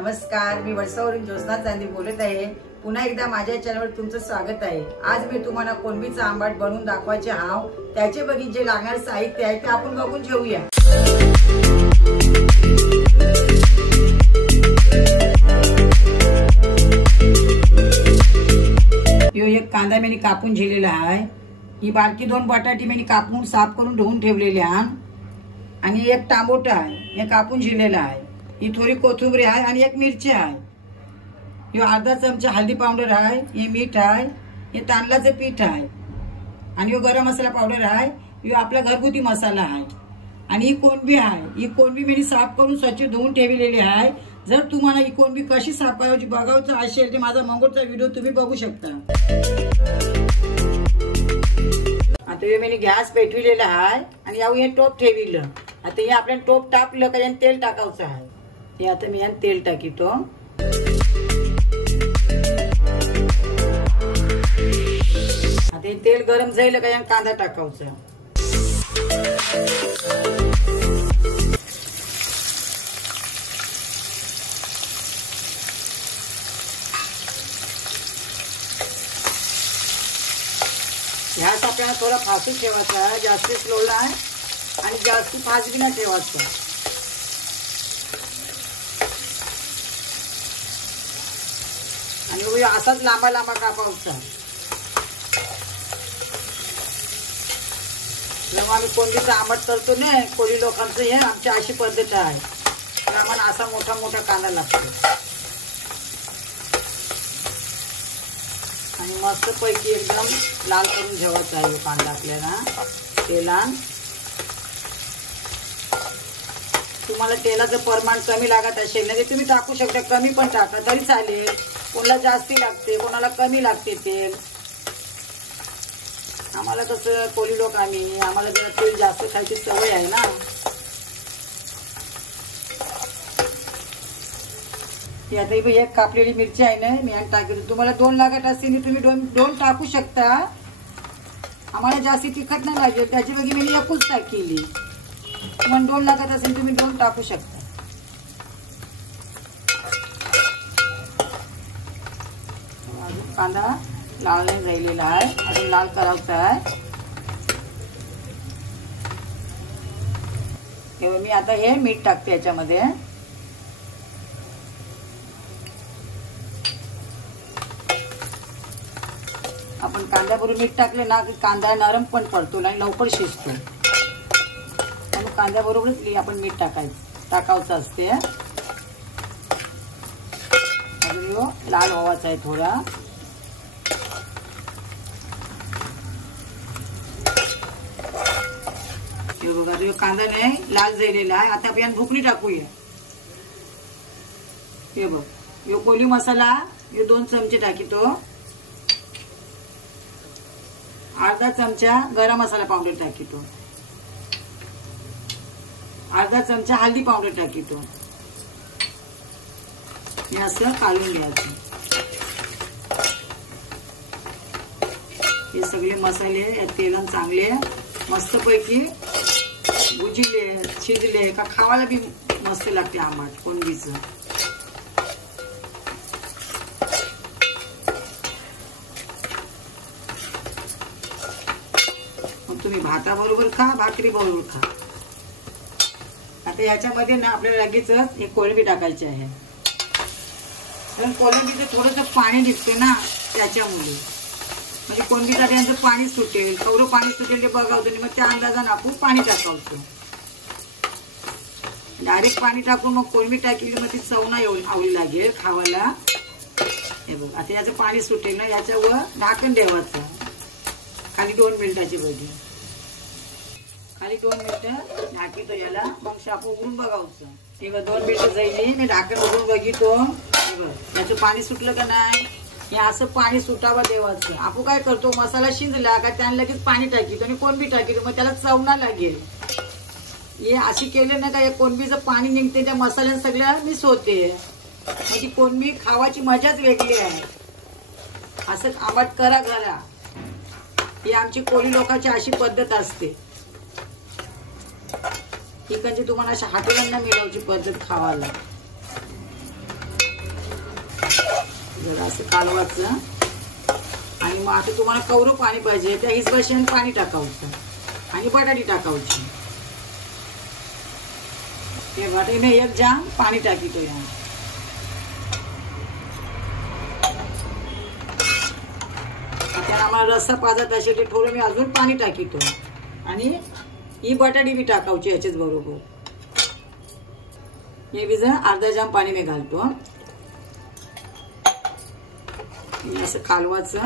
नमस्कार, मी वडसावरून ज्योत्स्ना चांदी बोलत आहे। पुन्हा एकदा माझ्या चॅनलवर तुमचं स्वागत आहे। आज मी तुम्हाला कोलंबीचा आंबाट बनवून दाखवायचे आहो। त्याचे बघी जे लागणारे साहित्य आहे ते आपण बघून घेऊया। यो एक कांदा मी कापून घेतलेला आहे। ही बारकी दोन बटाटे मी कापून साफ करून धुवून ठेवलेले आहे आणि एक टमाटा आहे हे कापून घेतलेला आहे। ही थोडी कोथिंबीर आहे आणि एक मिरची आहे। यो अर्धा चमचा हळदी पावडर आहे, हे मीठ आहे, हे तांदळाचं पीठ आहे आणि यो गरम मसाला पावडर आहे। यो आपला घरगुती मसाला आहे आणि ही कोलंबी आहे। ही कोलंबी मी साफ करून स्वच्छ धुवून ठेवलेली आहे। जर तुम्हाला ही कोलंबी कशी साफ करायची बघायचं असेल तर माझा मंगळचा व्हिडिओ तुम्ही बघू शकता। आता हे मी गॅस पेटविलेला आहे आणि यावर हे टोप ठेवलं। आता हे आपल्याला टोप टाकलं का यात तेल टाकायचं आहे। हे आता मी यात तेल टाकितो। आता हे तेल गरम झालं का यात कांदा टाकायचा। गॅस आपल्याला थोडा फासून ठेवायचा आहे, जास्त स्लोला आहे आणि जास्त फास्ट बी नाही ठेवायचं। आणि असाच लांबा लांबा कापायचा। जेव्हा आम्ही कोलंबीचा आंबट करतो ना, कोळी लोकांचं हे आमची अशी पद्धत आहे। आम्हाला असा मोठा मोठा कांदा लागतो आणि मस्त पैकी एकदम लाल करून ठेवायचा आहे कांदा आपल्याला तेलात। तुम्हाला तेलाचं प्रमाण कमी लागत असेल ना ते तुम्ही टाकू शकता, कमी पण टाका तरी चालेल। कोणाला जास्ती लागते, कोणाला कमी लागते तेल। आम्हाला कसं कोळी लोक आम्हाला जरा तेल जास्त खायची सवय आहे ना। आता एक कापलेली मिरची आहे ना मी यात टाकली। तुम्हाला दोन लागत असतील तुम्ही दोन टाकू शकता। आम्हाला जास्ती तिखट नाही लागेल त्याची बघी मी एकच टाकली। तुम्हाला दोन लागत असेल तुम्ही दोन टाकू शकता। अजून कांदा लाल राहिलेला आहे, अजून लाल करायचा आहे। मी आता हे मीठ टाकते याच्यामध्ये। आपण कांद्याबरोबर मीठ टाकले ना की कांदा नरम पण पडतो आणि लवकर शिजतो। म्हणून कांद्याबरोबरच आपण मीठ टाकायचं असते। अजून यो लाल व्हायचा आहे थोडा। बघा यो कांदा नाही लाल झालेला आहे। आता आपण भुकणी टाकूया। हे बघ यो कोळी मसाला यो 2 चमचे टाकितो। अर्धा चमचा गरम मसाला पावडर टाकितो। अर्धा चमचा हळदी पावडर टाकितो। हे असं काढून घ्यायचं। हे सगळे मसाले या तेलात चांगले मस्त पैकी भुजले शिजले का खावायला बी मस्त लागते आंबट कोलंबीचं। तुम्ही भाताबरोबर खा, भाकरी बरोबर खा। आता याच्यामध्ये ना आपल्याला लगेच हे कोलंबी टाकायची आहे। कारण कोलंबीचं थोडंसं पाणी निघते ना त्याच्यामुळे, म्हणजे कोलंबीसाठी यांचं पाणी सुटेल, केवढं पाणी सुटेल ते बघावतो। मग त्या अंदाजाने आपण पाणी टाकायचं। डायरेक्ट पाणी टाकून मग कोलंबी टाकली मग ती चव नाही आवडी लागेल खावायला। हे बघ आता याचं पाणी सुटेल ना, याच्यावर ढाकण ठेवायचं खाली 2 मिनिटाची बघी। खाली 2 मिनिटं ढाकीतो याला, मग शापू उघडून बघायचं। हे बघ 2 मिनिटं जाईल मी ढाकण उघडून बघितो। हे बघ याचं पाणी सुटलं का नाही, हे असं पाणी सुटावं देवाचं। आपण काय करतो मसाला शिजला का त्याला लगेच पाणी टाकीतो आणि कोलंबी टाकीतो, मग त्याला चव नाही लागेल। हे अशी केले ना का कोलंबीचं पाणी निघते त्या मसाल्यात सगळं मिक्स होते, म्हणजे कोलंबी खावाची मजाच वेगळी आहे। असं आंबट करा घरा, ही आमची कोळी लोकांची अशी पद्धत असते। ही म्हणजे तुम्हाला अशा हॉटेलांना मिळवायची पद्धत खावायला। जरा असं कालवायचं आणि मग आता तुम्हाला कवरं पाणी पाहिजे त्या हिशोबाने पाणी टाकायचं आणि बटाटी टाकायची. हे बटाटीने एक जाम पाणी टाकीतो या. आता आम्हाला रस्सा पाजत असेल थोडं मी अजून पाणी टाकीतो आणि ही बटाटी मी टाकायची याच्याच बरोबर. हे बी अर्धा जाम पाणी मी घालतो. असं कालवाचं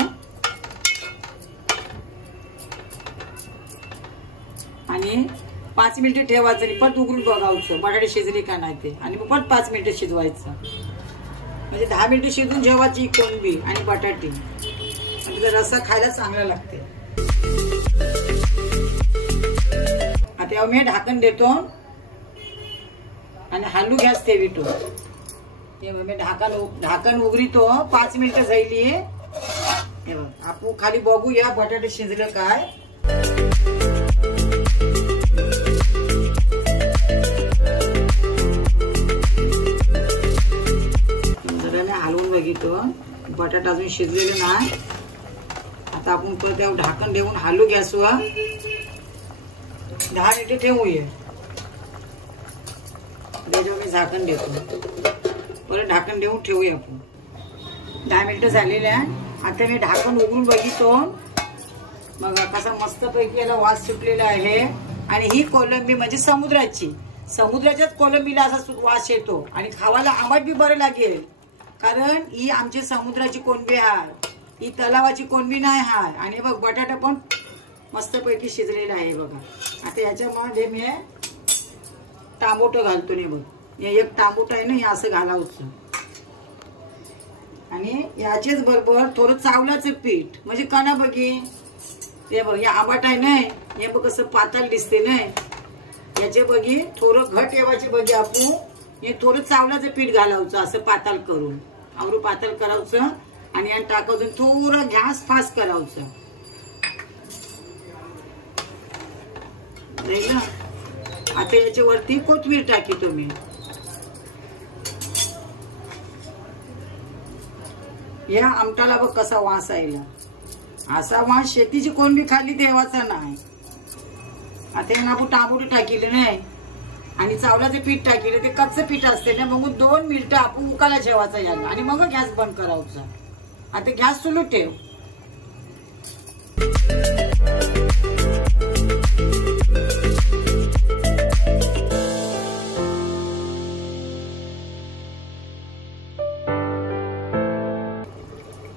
आणि 5 मिनिटं ठेवायचं आणि परत उघडून बघायचं बटाटे शिजली का नाही ते आणि मग परत 5 मिनिटं शिजवायचं. म्हणजे 10 मिनिटं शिजून जेवायची कोळंबी आणि बटाटी म्हणजे रस्सा खायला चांगला लागते. आता मी ढाकण देतो आणि हलू गॅस ठेवितो. मी ढाकण उघडीतो. 5 मिनिटं झाली. हे बघ आपण खाली बघूया बटाटे शिजलं काय. जरा मी हलवून बघितो बटाटा अजून शिजलेलं नाही. आता आपण परत त्यावर ढाकण देऊन हलू गॅसवर 10 मिनिटं ठेवूया. त्याच्यावर मी झाकण देतो. परत ढाकण देऊन ठेवूया आपण. 10 मिनिटं झालेले आहे. आता मी ढाकण उघडून बघितो. मग कसा मस्त पैकी याला वास सुटलेला आहे. आणि ही कोलंबी म्हणजे समुद्राच्याच कोलंबीला असा वास येतो आणि खावायला आंबट बी बरं लागेल. कारण ही आमची समुद्राची कोलंबी आहे. ही तलावाची कोलंबी नाही आहे. आणि बघ बटाटा पण मस्त पैकी शिजलेला आहे बघा. आता याच्यामध्ये मी टामोटो घालतो. नाही बघ एक टामोटो आहे ना हे असं घालावचं आणि याचेच बरोबर थोडं चावलाचं पीठ म्हणजे कणा बघी ते बघ या आंबट आहे नाही हे बघ कसं पातळ दिसते नाही. याचे बघी थोडं घट येवाचे बघी आपण हे थोडं चावलाचं पीठ घालावचं असं पातळ करून आवरू पातळ करावचं आणि यात टाकायचं. थोडं गॅस फास्ट करावचं नाही ना. आता याच्यावरती कोथिंबीर टाकीतो मी. या आमटाला बघ कसा वास आहे. असा वास शेतीची कोलंबी खाल्ली देवाचा नाही. आता आपण टामोटे टाकिले नाही आणि चावलाचं पीठ टाकिले ते कच्चं पीठ असते ना. मग 2 मिनिटं आपण उकाला ठेवायचा याला आणि मग गॅस बंद करायचा. आता गॅस सुरू ठेव.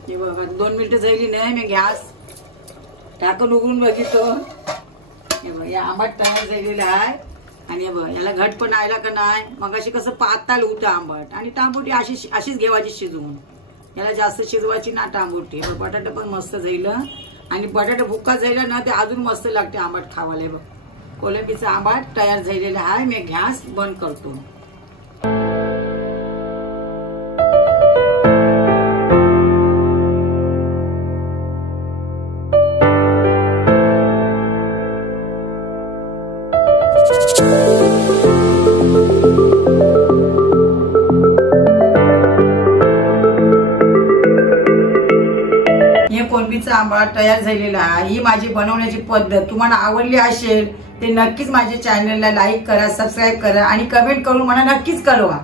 हे बघा 2 मिनिटं झाली नाही. मी गॅस टाकून उघडून बघितो. हे बघ या आंबट तयार झालेला आहे. आणि हे बघ याला घट पण आयला का नाही. मग अशी कसं पातळ होतं आंबट आणि टांबोटी अशीच घेवायची शिजवून. याला जास्त शिजवायची ना टांबोटी. बटाटा पण मस्त झालं आणि बटाटा भुक्का झाला ना ते अजून मस्त लागते आंबट खावायला. बघ कोलंबीचा आंबट तयार झालेला आहे. मी गॅस बंद करतो. कोलंबीचा आंबट तयार झालेला आहे. ही माझी बनवण्याची पद्धत तुम्हाला आवडली असेल ते नक्कीच माझ्या चॅनलला लाईक करा, सबस्क्राईब करा आणि कमेंट करून मला नक्कीच कळवा.